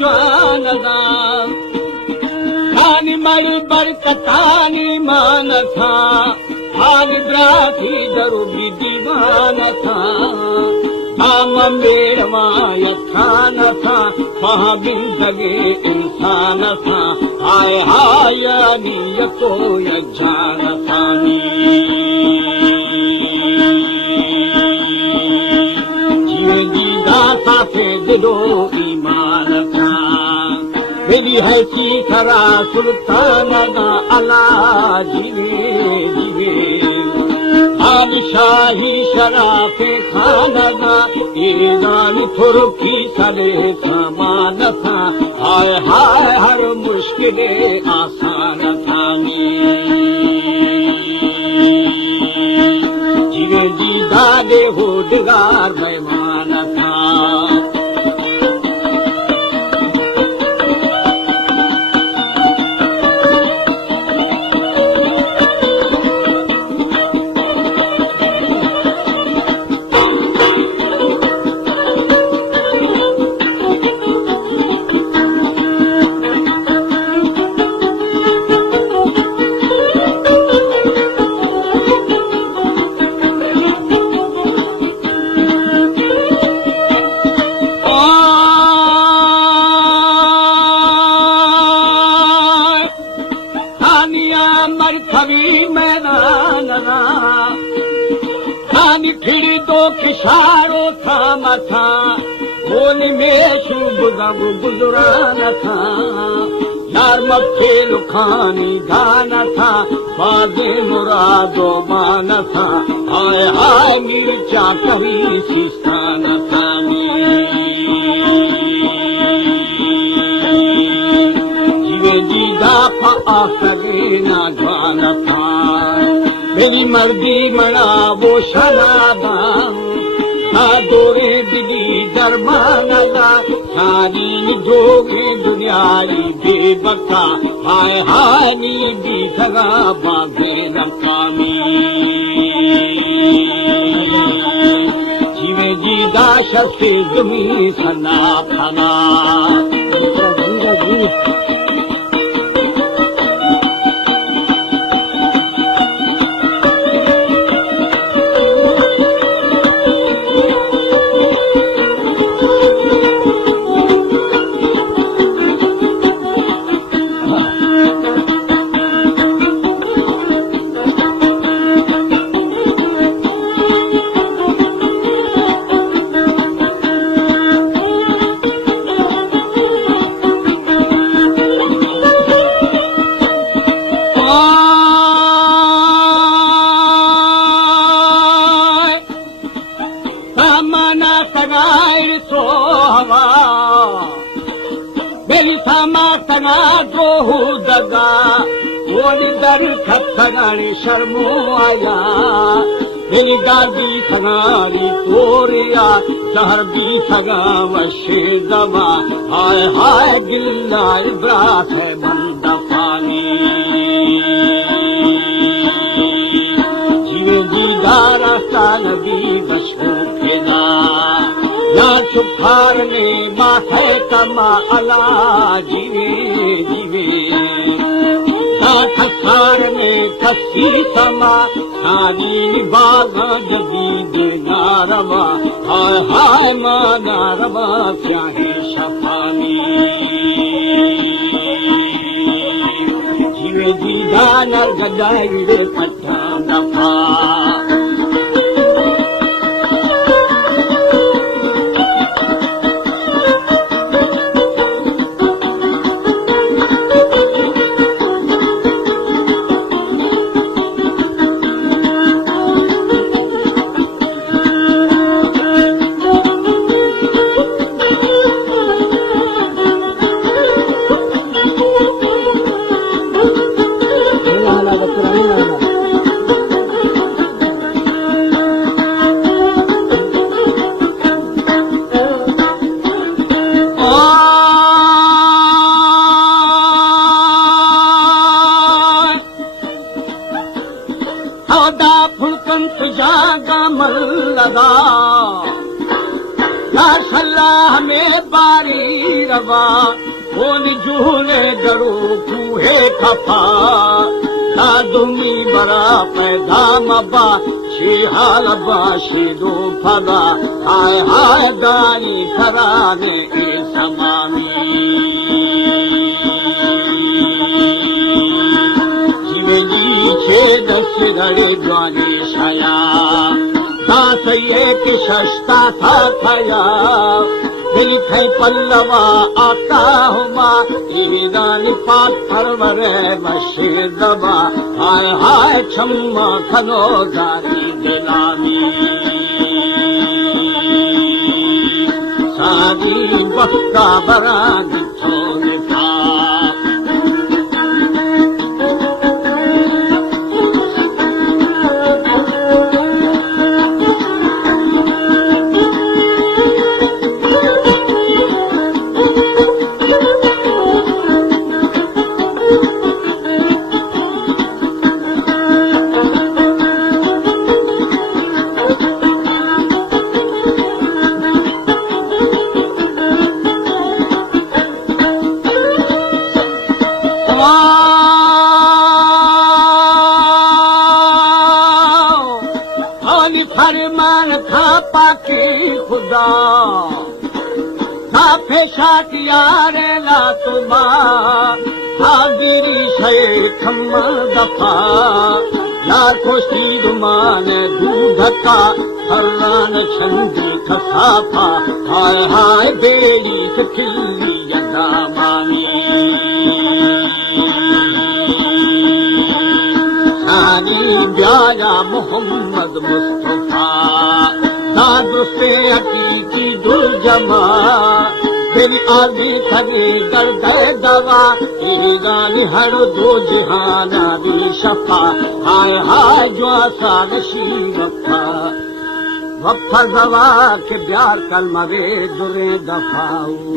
जवान थानी मर बरकतानी मान था हाल ब्राथी दरु भी दीवान था धाम मेरवा यथान था महाबिंदगे इंसान था हाय हाय नियतो यजान थानी जीवे जीदा साथे दिलो ईमान था मेरी है खरा सुल्तान दा अला जीवे जीवे बादशाही शराफे खाना दा ईरान थुरकी सले सामान था हाय हाय हर मुश्किले आसान थानी जीवे जी दादे होडगार मेहमान था खिशारो था मथा बोली में शुभ गब गुजरान था यार मक्खे लुखानी धान था बाजे मुरादो मान था हाय हाय मिर्चा कभी सिस्तान था जीवे जी दाफा आखरे ना जवान था मेरी मर्दी मना वो शराबा दोरे दिली दरबाना सारी जोगे दुनियारी बेबका हाय हाय नी भी धगा बागे रकामी जीवे जी दाश से जमी सना फना शर्मो आया मेरी दादी सगारी तोरिया शहर भी सगा वशे दवा हाय हाय गिल्ला इब्रात है बंद पानी जीवे जीदारा साल भी बशो खेला ना सुखार ने माथे कमा अला जीवे जीवे खसार में खसी समा सारी बागा जगी दे नारवा हाय हाय माँ नारवा क्या है शफानी जीवे जी दानर गदाई रे पट्टा दफा या सलाह में बारी रवा ओन जूने डरो कूहे खफा दादुमी बरा पैदा मबा शेहाल बाशिदो फगा हाय हाय दानी खराने ए समामी जीवनी छेद सिरड़े द्वाने छाया दास एक शस्ता था खया दिल थे पल्लवा आता हुआ ईरानी पाक परवरे मशीर दबा हाय हाय छम्मा खनो जाती गिलामी सारी वक्ता बरा दिखोने था फरमान था पाकी खुदा था फेशाकिया रे ला तुमा हागिरी शे खम्मा दफा लाखों शीरुमान दूधका हरान छंदी खसाफा हाय हाय बेड़ी सखिली यदा मानी ब्याया मोहम्मद मुस्तफा दादुस्ते हकीकी दुर्जमा तेरी आदि थगी दर्द दवा ईरानी हर दो जहाना भी शफा हाय हाय जो आसा नशी वफा दवा के प्यार कल मरे दुरे दफाऊ